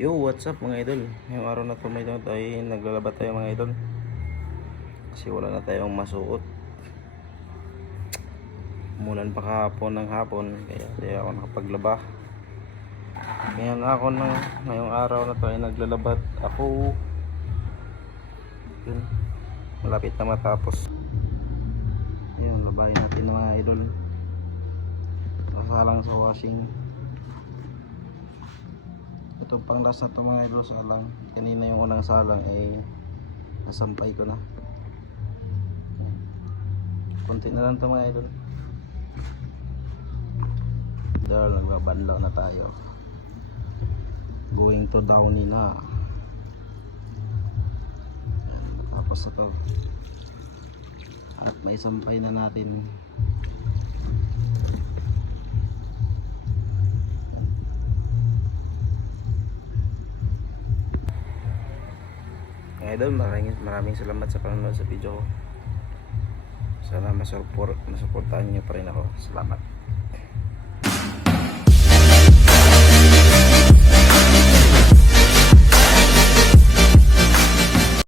what's up mga idol? Ngayong araw na ito may tayo ay naglalaba tayo mga idol. Kasi wala na tayong masuot. Mulan pa kahapon ng hapon kaya kaya ako nakapaglaba. Ngayon ako na ngayong araw na to ay naglalabat ako. Yun. Malapit na matapos. Yun, labahin natin mga idol. Kasalang sa washing. Ito pang last na ito mga idol salang. Kanina yung unang salang eh nasampay ko na. Kunti na lang ito mga idol. Dahil nagbabanlaw na tayo. Going to Downey na. Tapos ito. At may sampay na natin. Mga idol, maraming, maraming salamat sa panonood sa video ko. Sana masupport, masuportahan niyo pa rin ako. Salamat.